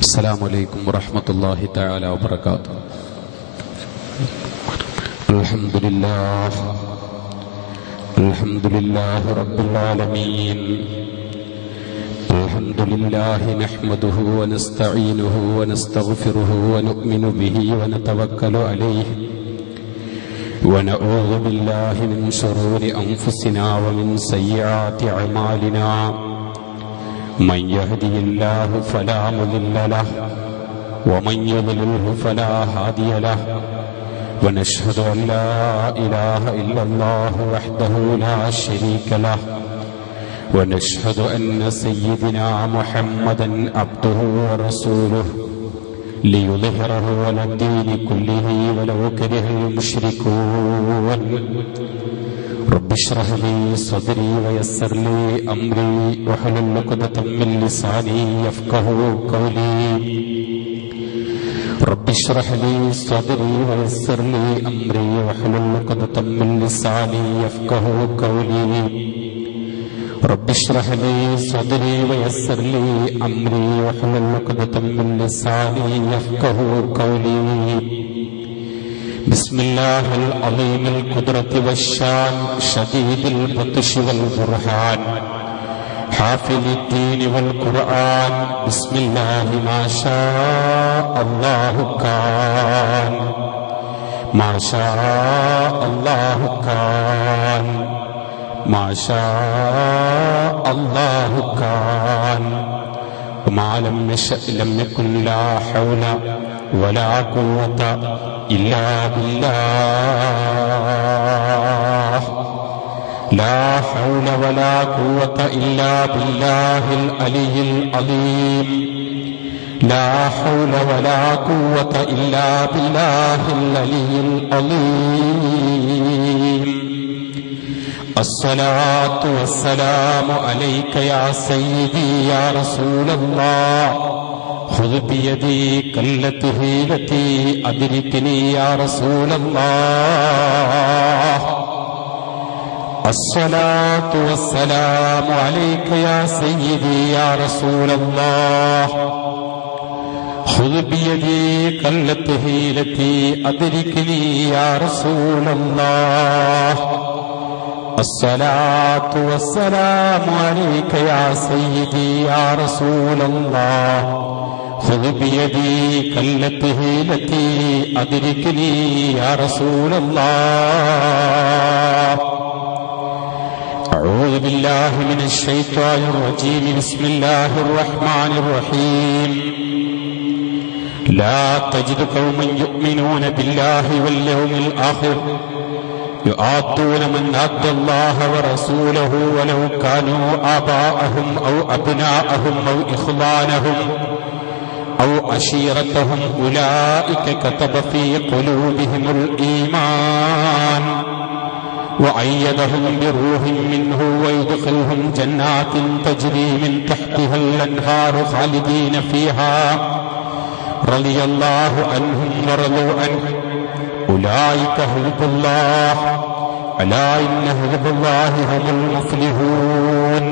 السلام عليكم ورحمة الله تعالى وبركاته. الحمد لله رب العالمين. الحمد لله نحمده ونستعينه ونستغفره ونؤمن به ونتوكل عليه ونعوذ بالله من شرور أنفسنا ومن سيئات أعمالنا. من يهده الله فلا مضل له ومن يضلله فلا هادي له ونشهد أن لا إله إلا الله وحده لا شريك له ونشهد أن سيدنا محمدا عبده ورسوله ليظهره على الدين كله ولو كره المشركون. رب اشرح لي صدري ويسر لي أمري واحلل عقدة من لساني يفقهوا قولي. رب اشرح لي صدري ويسر لي أمري واحلل عقدة من لساني يفقهوا قولي. رب اشرح لي صدري ويسر لي أمري واحلل عقدة من لساني يفقهوا قولي. بسم الله العظيم القدرة والشان شديد البطش والبرهان حافظ الدين والقرآن. بسم الله ما شاء الله كان ما شاء الله كان ما شاء الله كان وما لم يشأ لم يكن. لا حول ولا قوة إلا بالله. لا حول ولا قوة إلا بالله العلي العظيم. لا حول ولا قوة إلا بالله العلي العظيم. الصلاة والسلام عليك يا سيدي يا رسول الله. خذ بيدي كالتي التي أدركني يا رسول الله. الصلاة والسلام عليك يا سيدي يا رسول الله. خذ بيدي كالتي التي أدركني يا رسول الله. الصلاة والسلام عليك يا سيدي يا رسول الله. خذ بيدي كالتي التي أدركني يا رسول الله. أعوذ بالله من الشيطان الرجيم. بسم الله الرحمن الرحيم. لا تجد قوما يؤمنون بالله واليوم الآخر يؤادون من أدى الله ورسوله ولو كانوا آباءهم أو أبناءهم أو إخوانهم أو عشيرتهم أولئك كتب في قلوبهم الإيمان وأيدهم بروح منه ويدخلهم جنات تجري من تحتها الأنهار خالدين فيها رضي الله عنهم ورضوا عنه أولئك حزب الله ألا إن حزب الله هم المفلحون.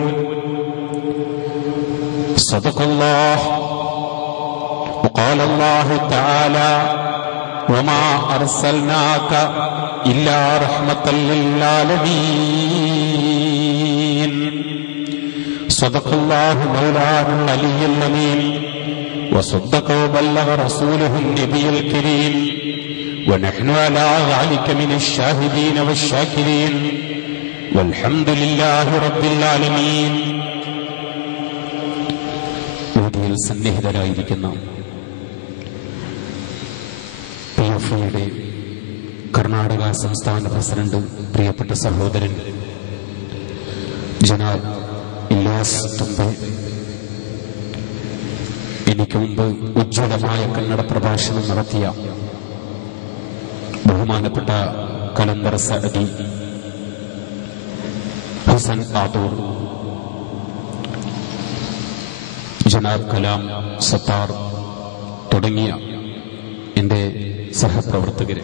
സദഖല്ലാഹ് وقال الله تعالى وما أرسلناك إلا رحمة للعالمين صدق الله مولانا العلي الأمين وصدق وبلغ رسوله النبي الكريم ونحن على ذلك من الشاهدين والشاكرين والحمد لله رب العالمين. വേദിയിൽ സന്നിഹിതരായിരിക്കുന്ന PFIയുടെ കർണാടക സംസ്ഥാന പ്രസിഡന്റ് പ്രിയപ്പെട്ട സഹോദരൻ ജനാബ് ഇല്യാസ് തുമ്പെ, എനിക്ക് മുമ്പ് ഉജ്ജ്വലമായ കന്നഡ പ്രഭാഷണം നടത്തിയ ബഹുമാനപ്പെട്ട കലന്തർ സഅദി, ഹസൻ ആദൂർ, ജനാബ് കലാം സത്താർ തുടങ്ങിയ എന്റെ സഹപ്രവർത്തകരെ,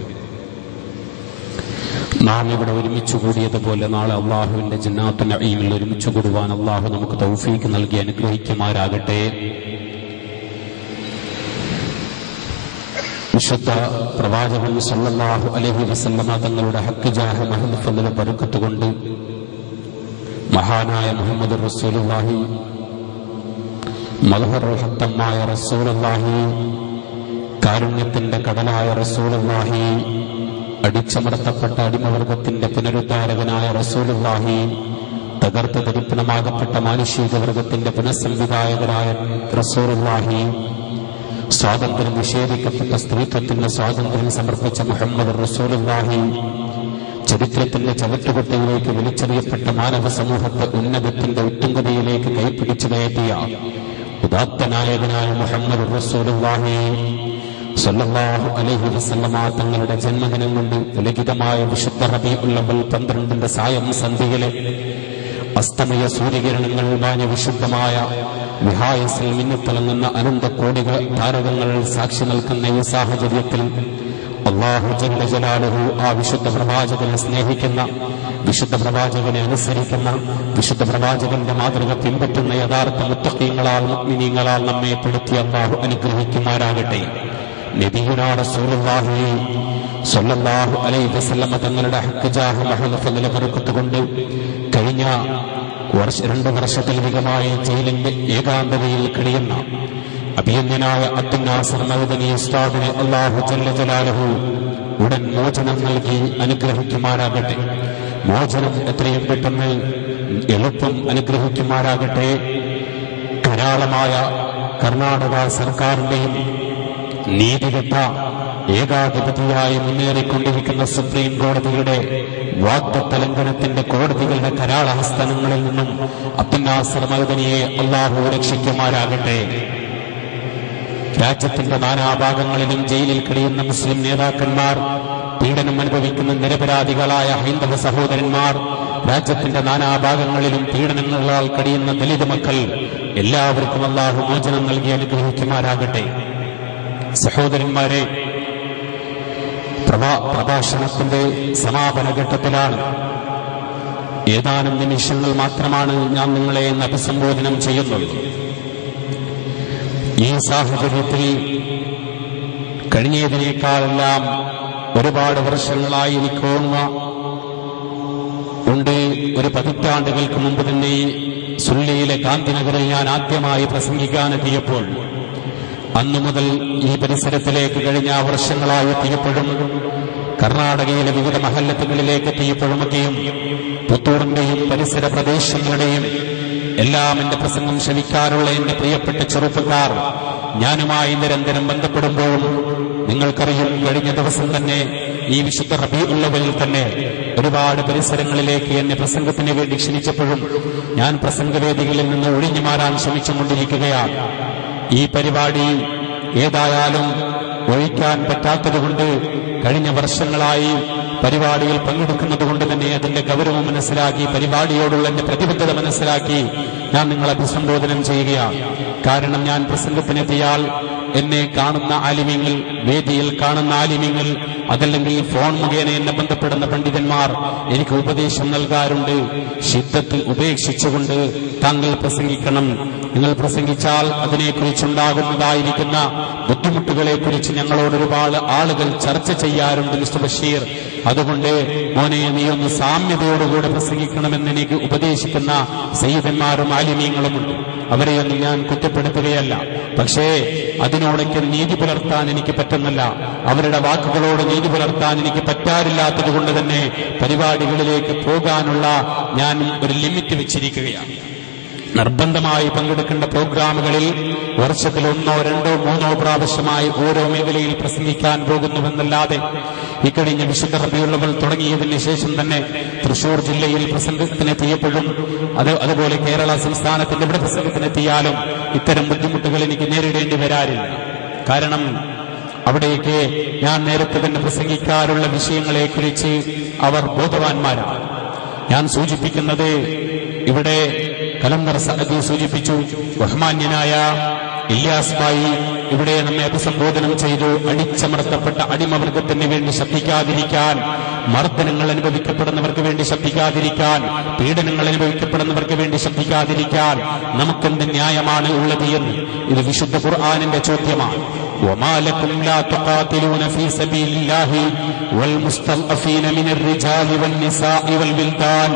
നാം ഇവിടെ ഒരുമിച്ചു കൂടിയതുപോലെ നാളെ അള്ളാഹുവിന്റെ ജന്നാത്തുൽ നഈമിൽ ഒരുമിച്ചു കൂടുവാൻ അള്ളാഹു നമുക്ക് തൗഫീഖ് നൽകി അനുഗ്രഹിക്കുമാറാകട്ടെ. വിശുദ്ധ പ്രവാചകൻ സല്ലല്ലാഹു അലൈഹി വസല്ലമ തങ്ങളുടെ ഹഖ് ജാഹ മഹദ് ഫളൽ ബറക്കത്ത് കൊണ്ട് മഹാനായ മുഹമ്മദ് റസൂലുള്ളാഹി, മദ്ഹറുൽ ഹത്തമായ റസൂലുള്ളാഹി, കാരുണ്യത്തിന്റെ കടലായ റസൂലുള്ളാഹി, അടിച്ചമർത്തപ്പെട്ട അടിമവർഗത്തിന്റെ പുനരുദ്ധാരകനായ റസൂലുള്ളാഹി, തകർത്ത് തരിപ്പണമാകപ്പെട്ട മാനുഷിക വർഗത്തിന്റെ പുനഃസംവിധായകനായ റസൂലുള്ളാഹി, സ്വാതന്ത്ര്യം നിഷേധിക്കപ്പെട്ട സ്ത്രീത്വത്തിന്റെ സ്വാതന്ത്ര്യം സമർപ്പിച്ച മുഹമ്മദ് റസൂലുള്ളാഹി, ചരിത്രത്തിന്റെ ചവറ്റുകൊട്ടയിലേക്ക് വലിച്ചെറിയപ്പെട്ട മാനവ സമൂഹത്തെ ഉന്നതത്തിന്റെ ഉത്തുംഗതയിലേക്ക് കൈപ്പിടിച്ചു കയറ്റിയ ഉദാത്തനായകനായ മുഹമ്മദ് റസൂലുള്ളാഹി സ്വല്ലല്ലാഹു അലൈഹി വസല്ലമ തങ്ങളുടെ ജന്മദിനം കൊണ്ട് പുലകിതമായ വിശുദ്ധ റബീഉൽ അവ്വൽ 12 സായം സന്ധ്യയിലെ അസ്തമയ സൂര്യകിരണങ്ങൾ മാഞ്ഞ വിശുദ്ധമായ വിഹായസിൽ മിന്നിത്തിളങ്ങുന്ന അനന്ത കോടികൾ താരകങ്ങൾ സാക്ഷി നിൽക്കുന്ന ഈ സാഹചര്യത്തിൽ അല്ലാഹു ജല്ല ജലാലുഹു ആ വിശുദ്ധ പ്രവാചകനെ സ്നേഹിക്കുന്ന, വിശുദ്ധ പ്രവാചകനെ അനുസരിക്കുന്ന, വിശുദ്ധ പ്രവാചകന്റെ മാതൃക പിൻപറ്റുന്ന യഥാർത്ഥ മുത്തഖീങ്ങളാൽ മുഅ്മിനീങ്ങളാൽ നമ്മെ പെടുത്തി അല്ലാഹു അനുഗ്രഹിക്കുമാറാകട്ടെ. നബിയുനാ റസൂലുള്ളാഹി സ്വല്ലല്ലാഹു അലൈഹി വസല്ലമ തങ്ങളുടെ ഹഖ് ജാഹ മഹദ് ഫളൽ ബറക്കത്ത് കൊണ്ട് കഴിഞ്ഞ 2 വർഷത്തിലധികമായി ജയിലിന്റെ ഏകാന്തതയിൽ കഴിയുന്ന അഭിയന്യനായ അബ്ദുൽ നാസർ മദനി ഉസ്താദിനെ അല്ലാഹു ജല്ല ജലാലുഹു ഉടൻ മോചനം നൽകി അനുഗ്രഹിക്കുമാറാകട്ടെ. മോചനം എത്രയും പെട്ടെന്ന് എളുപ്പം അനുഗ്രഹിക്കുമാറാകട്ടെ. ധാരാളമായ കർണാടക സർക്കാരിന്റെയും നീതികെട്ട ഏകാധിപതിയായി മുന്നേറിക്കൊണ്ടിരിക്കുന്ന സുപ്രീം കോടതിയുടെ വാഗ്ദത്ത ലംഘനത്തിന്റെ കോടതികളുടെ കരാളഹസ്തനങ്ങളിൽ നിന്നും അബ്ദുൽ നാസർ മദനിയെ അല്ലാഹു രക്ഷിക്കുമാറാകട്ടെ. രാജ്യത്തിന്റെ നാനാഭാഗങ്ങളിലും ജയിലിൽ കഴിയുന്ന മുസ്ലിം നേതാക്കന്മാർ, പീഡനം അനുഭവിക്കുന്ന നിരപരാധികളായ ഹൈന്ദവ സഹോദരന്മാർ, രാജ്യത്തിന്റെ നാനാഭാഗങ്ങളിലും പീഡനങ്ങളാൽ കഴിയുന്ന ദലിത് മക്കൾ, എല്ലാവർക്കും അല്ലാഹു മോചനം നൽകി അനുഗ്രഹിക്കുമാറാകട്ടെ. സഹോദരന്മാരെ, പ്രഭാഷണത്തിന്റെ സമാപന ഘട്ടത്തിലാണ്. ഏതാനും നിമിഷങ്ങൾ മാത്രമാണ് ഞാൻ നിങ്ങളെ ഇന്ന് അഭിസംബോധനം ചെയ്യുന്നത്. ഈ സാഹചര്യത്തിൽ കഴിഞ്ഞതിനേക്കാളെല്ലാം ഒരുപാട് വർഷങ്ങളായി എനിക്ക് ഓർമ്മ ഉണ്ട്. ഒരു 10 പതിറ്റാണ്ടുകൾക്ക് മുമ്പ് തന്നെ സുള്ളിയിലെ ഗാന്ധിനഗറിൽ ഞാൻ ആദ്യമായി പ്രസംഗിക്കാനെത്തിയപ്പോൾ, അന്നു മുതൽ ഈ പരിസരത്തിലേക്ക് കഴിഞ്ഞ വർഷങ്ങളായി എത്തിയപ്പോഴും, കർണാടകയിലെ വിവിധ മഹല്ലത്തുകളിലേക്ക് എത്തിയപ്പോഴുമൊക്കെയും, പുത്തൂറിന്റെയും പരിസര പ്രദേശങ്ങളുടെയും എല്ലാം എന്റെ പ്രസംഗം ശ്രവിക്കാറുള്ള എന്റെ പ്രിയപ്പെട്ട ചെറുപ്പക്കാർ ഞാനുമായി നിരന്തരം ബന്ധപ്പെടുമ്പോഴും, നിങ്ങൾക്കറിയും, കഴിഞ്ഞ ദിവസം തന്നെ ഈ വിശുദ്ധ റബീഉൽ അവ്വലിൽ തന്നെ ഒരുപാട് പരിസരങ്ങളിലേക്ക് എന്നെ പ്രസംഗത്തിന് വേണ്ടി ക്ഷണിച്ചപ്പോഴും ഞാൻ പ്രസംഗവേദികളിൽ നിന്ന് ഒഴിഞ്ഞു മാറാൻ ശ്രമിച്ചുകൊണ്ടിരിക്കുകയാണ്. ഈ പരിപാടി ഏതായാലും ഒഴിക്കാൻ പറ്റാത്തതുകൊണ്ട് കഴിഞ്ഞ വർഷങ്ങളായി പരിപാടിയിൽ പങ്കെടുക്കുന്നത് കൊണ്ട് തന്നെ അതിന്റെ ഗൗരവം മനസ്സിലാക്കി, പരിപാടിയോടുള്ള എന്റെ പ്രതിബദ്ധത മനസ്സിലാക്കി ഞാൻ നിങ്ങളെ അഭിസംബോധനം ചെയ്യുകയാണ്. കാരണം ഞാൻ പ്രസംഗത്തിനെത്തിയാൽ എന്നെ കാണുന്ന ആലിമ്യങ്ങൾ, വേദിയിൽ കാണുന്ന ആലിമ്യങ്ങൾ, അതല്ലെങ്കിൽ ഫോൺ മുഖേന എന്നെ ബന്ധപ്പെടുന്ന പണ്ഡിതന്മാർ എനിക്ക് ഉപദേശം നൽകാറുണ്ട്. ശിദ്ദത്ത് ഉപേക്ഷിച്ചുകൊണ്ട് താങ്കൾ പ്രസംഗിക്കണം, നിങ്ങൾ പ്രസംഗിച്ചാൽ അതിനെക്കുറിച്ചുണ്ടാകുന്നതായിരിക്കുന്ന ബുദ്ധിമുട്ടുകളെക്കുറിച്ച് ഞങ്ങളോട് ഒരുപാട് ആളുകൾ ചർച്ച ചെയ്യാറുണ്ട് മിസ്റ്റർ ബഷീർ. അതുകൊണ്ട് മോനെ, നീ ഒന്ന് സാമ്യതയോടുകൂടെ പ്രസംഗിക്കണമെന്ന് എനിക്ക് ഉപദേശിക്കുന്ന സയ്യിദന്മാരും ആലിമീങ്ങളുമുണ്ട്. അവരെയൊന്നും ഞാൻ കുറ്റപ്പെടുത്തുകയല്ല. പക്ഷേ അതിനോടൊക്കെ നീതി പുലർത്താൻ എനിക്ക് പറ്റുന്നില്ല. അവരുടെ വാക്കുകളോട് നീതി പുലർത്താൻ എനിക്ക് പറ്റാറില്ലാത്തത് കൊണ്ട് തന്നെ പരിപാടികളിലേക്ക് പോകാനുള്ള ഞാൻ ഒരു ലിമിറ്റ് വെച്ചിരിക്കുകയാണ്. നിർബന്ധമായി പങ്കെടുക്കേണ്ട പ്രോഗ്രാമുകളിൽ വർഷത്തിൽ 1, 2, 3 പ്രാവശ്യമായി ഓരോ മേഖലയിൽ പ്രസംഗിക്കാൻ പോകുന്നുവെന്നല്ലാതെ ഇക്കഴിഞ്ഞ വിശുദ്ധ റബീഉൽ അവ്വൽ തുടങ്ങിയതിന് ശേഷം തന്നെ തൃശൂർ ജില്ലയിൽ പ്രസംഗത്തിനെത്തിയപ്പോഴും അതുപോലെ കേരള സംസ്ഥാനത്തിന്റെ ഇവിടെ പ്രസംഗത്തിനെത്തിയാലും ഇത്തരം ബുദ്ധിമുട്ടുകൾ എനിക്ക് നേരിടേണ്ടി വരാറില്ല. കാരണം അവിടേക്ക് ഞാൻ നേരത്തെ തന്നെ പ്രസംഗിക്കാറുള്ള വിഷയങ്ങളെക്കുറിച്ച് അവർ ബോധവാന്മാരാണ്. ഞാൻ സൂചിപ്പിക്കുന്നത്, ഇവിടെ കലന്തർ സഅദി സൂചിപ്പിച്ചു, ബഹുമാന്യനായ ഇല്യാസ് ഭായി ഇവിടെ നമ്മെ അഭിസംബോധനം ചെയ്തു. അടിച്ചമർത്തപ്പെട്ട അടിമവർഗത്തിന് വേണ്ടി ശബ്ദിക്കാതിരിക്കാൻ, മർദ്ദനങ്ങൾ അനുഭവിക്കപ്പെടുന്നവർക്ക് വേണ്ടി ശബ്ദിക്കാതിരിക്കാൻ, പീഡനങ്ങൾ അനുഭവിക്കപ്പെടുന്നവർക്ക് വേണ്ടി ശബ്ദിക്കാതിരിക്കാൻ നമുക്കെന്ത് ന്യായമാണ് ഉള്ളത് എന്ന്. ഇത് വിശുദ്ധ ഖുർആനിന്റെ ചോദ്യമാണ്. وما لكم لا تقاتلون في سبيل الله والمستضعفين من الرجال والنساء والولدان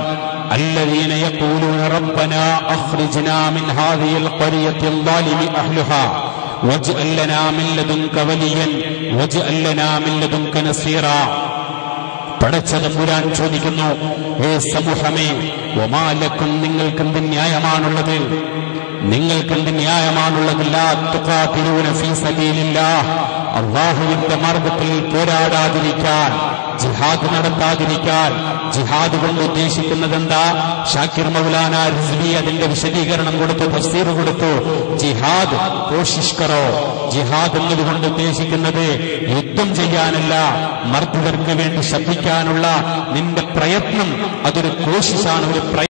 الذين يقولون ربنا أخرجنا من هذه القرية الظالم أهلها واجعل لنا من لدنك وليا واجعل لنا من لدنك نصيرا. പടച്ചതമ്പുരാൻ ചോദിക്കുന്നു, ഹേ സമൂഹമേ, വമാലക്കും നിങ്ങൾക്കെന്ത് ന്യായമാണുള്ളത്? നിങ്ങൾക്കെന്ത് ന്യായമാണുള്ളത്? ലാ തുഖാതിലൂന ഫീ സബീലില്ലാഹ്, അല്ലാഹുവിന്റെ മാർഗ്ഗത്തിൽ പോരാടാതിരിക്കാൻ, ജിഹാദ് നടത്താതിരിക്കാൻ. ജിഹാദ് കൊണ്ട് ഉദ്ദേശിക്കുന്നത് എന്താ? ഷാക്കിർ മൗലാന റിസ്വി അതിന്റെ വിശദീകരണം കൊടുത്തു, തഫ്സീർ കൊടുത്തു. ജിഹാദ് കോശിഷ് കറോ, ജിഹാദ് എന്നതുകൊണ്ട് ഉദ്ദേശിക്കുന്നത് യുദ്ധം ചെയ്യാനല്ല, മർദ്ദിതർക്ക് വേണ്ടി ശബ്ദിക്കാനുള്ള നിന്റെ പ്രയത്നം, അതൊരു കോശിഷാണ്, ഒരു